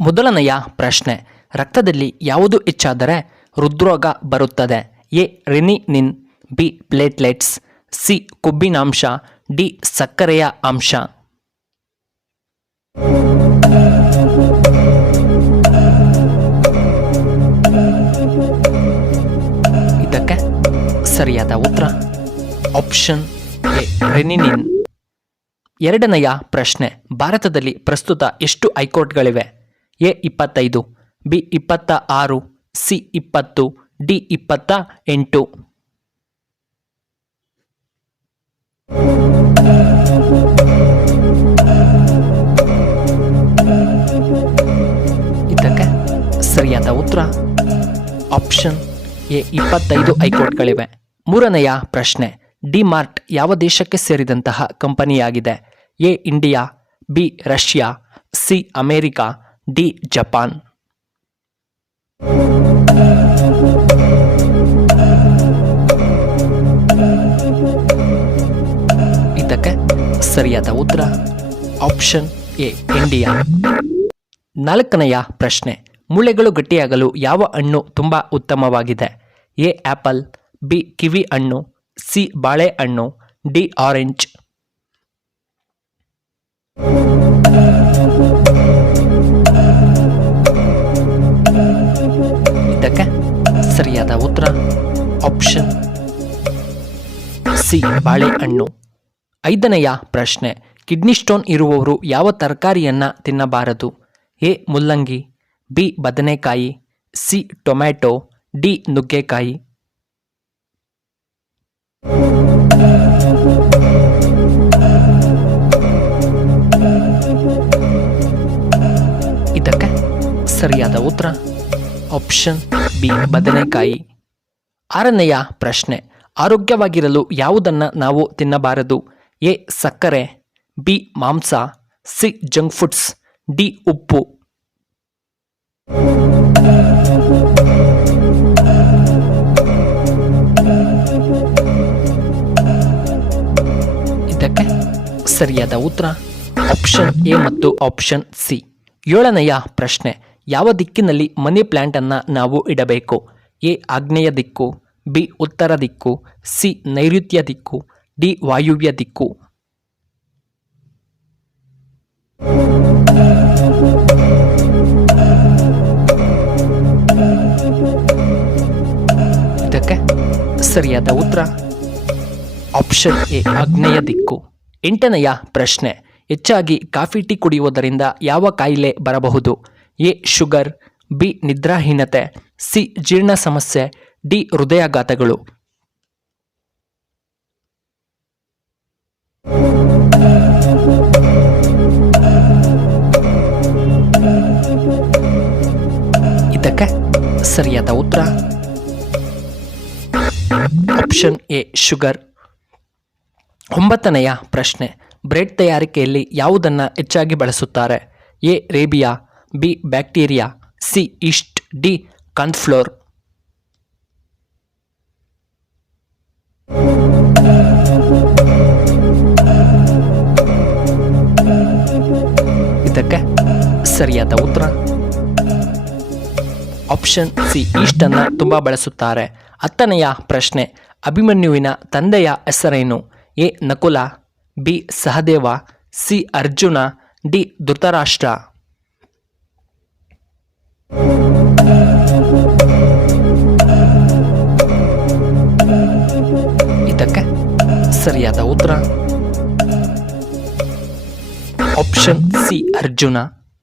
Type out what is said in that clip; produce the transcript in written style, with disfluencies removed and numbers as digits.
ಮೊದಲನೆಯ ಪ್ರಶ್ನೆ, ರಕ್ತದಲ್ಲಿ ಯಾವುದು ಹೆಚ್ಚಾದರೆ ಹೃದ್ರೋಗ ಬರುತ್ತದೆ? ಎ ರೆನಿನಿನ್, ಬಿ ಪ್ಲೇಟ್ಲೆಟ್ಸ್, ಸಿ ಕೊಬ್ಬಿನಾಂಶ, ಡಿ ಸಕ್ಕರೆಯ ಅಂಶ. ಇದಕ್ಕೆ ಸರಿಯಾದ ಉತ್ತರ ಆಪ್ಷನ್ ಎ ರೆನಿನಿನ್. ಎರಡನೆಯ ಪ್ರಶ್ನೆ, ಭಾರತದಲ್ಲಿ ಪ್ರಸ್ತುತ ಎಷ್ಟು ಹೈಕೋರ್ಟ್ಗಳಿವೆ? A 25, B 26, C 20, D 28. ಇದಕ್ಕೆ ಸರಿಯಾದ ಉತ್ತರ ಆಪ್ಷನ್ ಎ 25 ಹೈಕೋರ್ಟ್ಗಳಿವೆ. ಮೂರನೆಯ ಪ್ರಶ್ನೆ, ಡಿ ಮಾರ್ಟ್ ಯಾವ ದೇಶಕ್ಕೆ ಸೇರಿದಂತಹ ಕಂಪನಿಯಾಗಿದೆ? A India, B Russia, C America, D Japan. ಇದಕ್ಕೆ ಸರಿಯಾದ ಉತ್ತರ ಆಪ್ಷನ್ ಎ ಇಂಡಿಯಾ. ನಾಲ್ಕನೆಯ ಪ್ರಶ್ನೆ, ಮೂಳೆಗಳು ಗಟ್ಟಿಯಾಗಲು ಯಾವ ಹಣ್ಣು ತುಂಬ ಉತ್ತಮವಾಗಿದೆ? ಎ ಆಪಲ್, ಬಿ ಕಿವಿ ಹಣ್ಣು, ಸಿ ಬಾಳೆಹಣ್ಣು, ಡಿ ಆರೆಂಜ್. ಇದಕ್ಕೆ ಸರಿಯಾದ ಉತ್ತರ ಆಪ್ಷನ್ ಸಿ ಬಾಳೆಹಣ್ಣು. ಐದನೆಯ ಪ್ರಶ್ನೆ, ಕಿಡ್ನಿ ಸ್ಟೋನ್ ಇರುವವರು ಯಾವ ತರಕಾರಿಯನ್ನು ತಿನ್ನಬಾರದು? ಎ ಮುಲ್ಲಂಗಿ, ಬಿ ಬದನೆಕಾಯಿ, ಸಿ ಟೊಮ್ಯಾಟೊ, ಡಿ ನುಗ್ಗೆಕಾಯಿ. ಇದಕ್ಕೆ ಸರಿಯಾದ ಉತ್ತರ ಆಪ್ಷನ್ ಬಿ ಬದನೆಕಾಯಿ. ಆರನೆಯ ಪ್ರಶ್ನೆ, ಆರೋಗ್ಯವಾಗಿರಲು ಯಾವುದನ್ನು ನಾವು ತಿನ್ನಬಾರದು? ಎ ಸಕ್ಕರೆ, ಬಿ ಮಾಂಸ, ಸಿ ಜಂಕ್ ಫುಡ್ಸ್, ಡಿ ಉಪ್ಪು. ಇದಕ್ಕೆ ಸರಿಯಾದ ಉತ್ತರ ಆಪ್ಷನ್ ಎ ಮತ್ತು ಆಪ್ಷನ್ ಸಿ. ಏಳನೆಯ ಪ್ರಶ್ನೆ, ಯಾವ ದಿಕ್ಕಿನಲ್ಲಿ ಮನಿ ಪ್ಲ್ಯಾಂಟ್ ಅನ್ನು ನಾವು ಇಡಬೇಕು? ಎ ಆಗ್ನೇಯ ದಿಕ್ಕು, ಬಿ ಉತ್ತರ ದಿಕ್ಕು, ಸಿ ನೈಋತ್ಯ ದಿಕ್ಕು, ಡಿ ವಾಯುವ್ಯ ದಿಕ್ಕು. ಇದಕ್ಕೆ ಸರಿಯಾದ ಉತ್ತರ ಆಪ್ಷನ್ ಎ ಆಗ್ನೇಯ ದಿಕ್ಕು. ಎಂಟನೆಯ ಪ್ರಶ್ನೆ, ಹೆಚ್ಚಾಗಿ ಕಾಫಿ ಟೀ ಕುಡಿಯುವುದರಿಂದ ಯಾವ ಕಾಯಿಲೆ ಬರಬಹುದು? ಎ ಶುಗರ್, ಬಿ ನಿದ್ರಾಹೀನತೆ, ಸಿ ಜೀರ್ಣ ಸಮಸ್ಯೆ, ಡಿ ಹೃದಯಾಘಾತಗಳು. ಇದಕ್ಕೆ ಸರಿಯಾದ ಉತ್ತರ ಆಪ್ಷನ್ ಎ ಶುಗರ್. ಒಂಬತ್ತನೆಯ ಪ್ರಶ್ನೆ, ಬ್ರೆಡ್ ತಯಾರಿಕೆಯಲ್ಲಿ ಯಾವುದನ್ನು ಹೆಚ್ಚಾಗಿ ಬಳಸುತ್ತಾರೆ? A Rebia, B bacteria, C East, D cornflour. ಇದಕ್ಕೆ ಸರಿಯಾದ ಉತ್ತರ ಆಪ್ಷನ್ ಸಿ ಈಸ್ಟ್ ಅನ್ನು ತುಂಬ ಬಳಸುತ್ತಾರೆ. ಹತ್ತನೆಯ ಪ್ರಶ್ನೆ, ಅಭಿಮನ್ಯುವಿನ ತಂದೆಯ ಹೆಸರೇನು? A Nakula, B Sahadeva, C Arjuna, D Dhritarashtra. ಇದಕ್ಕೆ ಸರಿಯಾದ ಉತ್ತರ ಆಪ್ಷನ್ ಸಿ ಅರ್ಜುನ.